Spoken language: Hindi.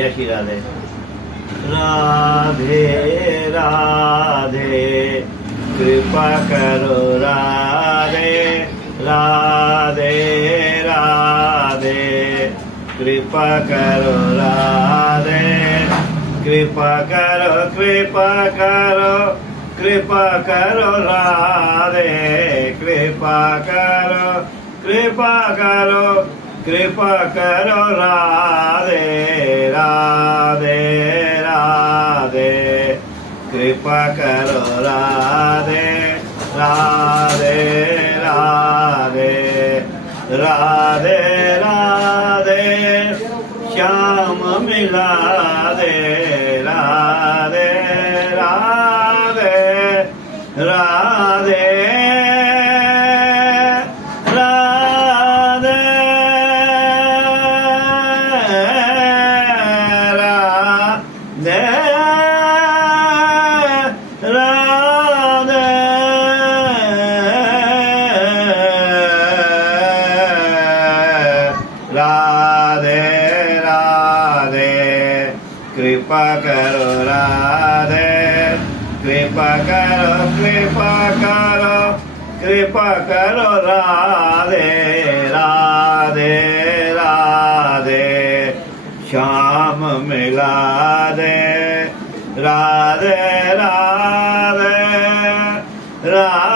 जय श्री राधे। राधे राधे कृपा करो राधे राधे राधे कृपा करो राधे कृपा करो कृपा करो राधे कृपा करो राधे राधे राधे कृपा करो राधे राधे राधे राधे राधे श्याम मिला दे राधे राधे राधे राधे राधे कृपा करो राधे कृपा करो राधे राधे राधे श्याम मिला दे राधे राधे राधे